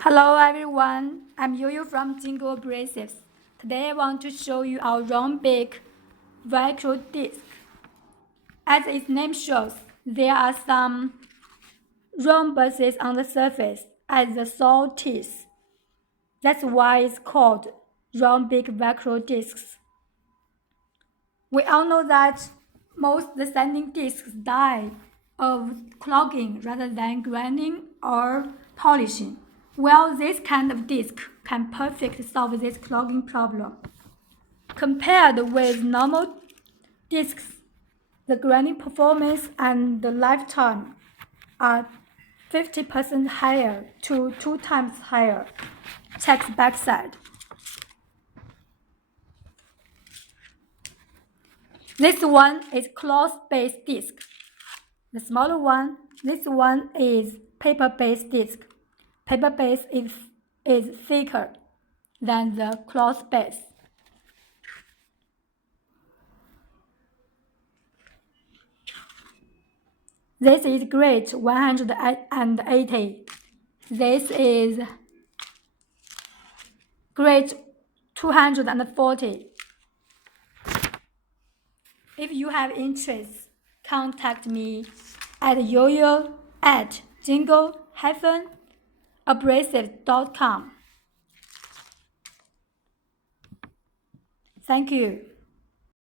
Hello everyone, I'm Yoyo from Jingle Abrasives. Today I want to show you our Rhombic Velcro Disc. As its name shows, there are some rhombuses on the surface as the saw teeth. That's why it's called Rhombic Velcro Discs. We all know that most the sanding discs die of clogging rather than grinding or polishing. Well, this kind of disc can perfectly solve this clogging problem. Compared with normal discs, the grinding performance and the lifetime are 50% higher to 2 times higher. Check the backside. This one is cloth-based disc. The smaller one, this one is paper-based disc. Paper base is thicker than the cloth base. This is grade 180. This is grade 240. If you have interest, contact me at yoyo@jingle-abrasive.com. Thank you.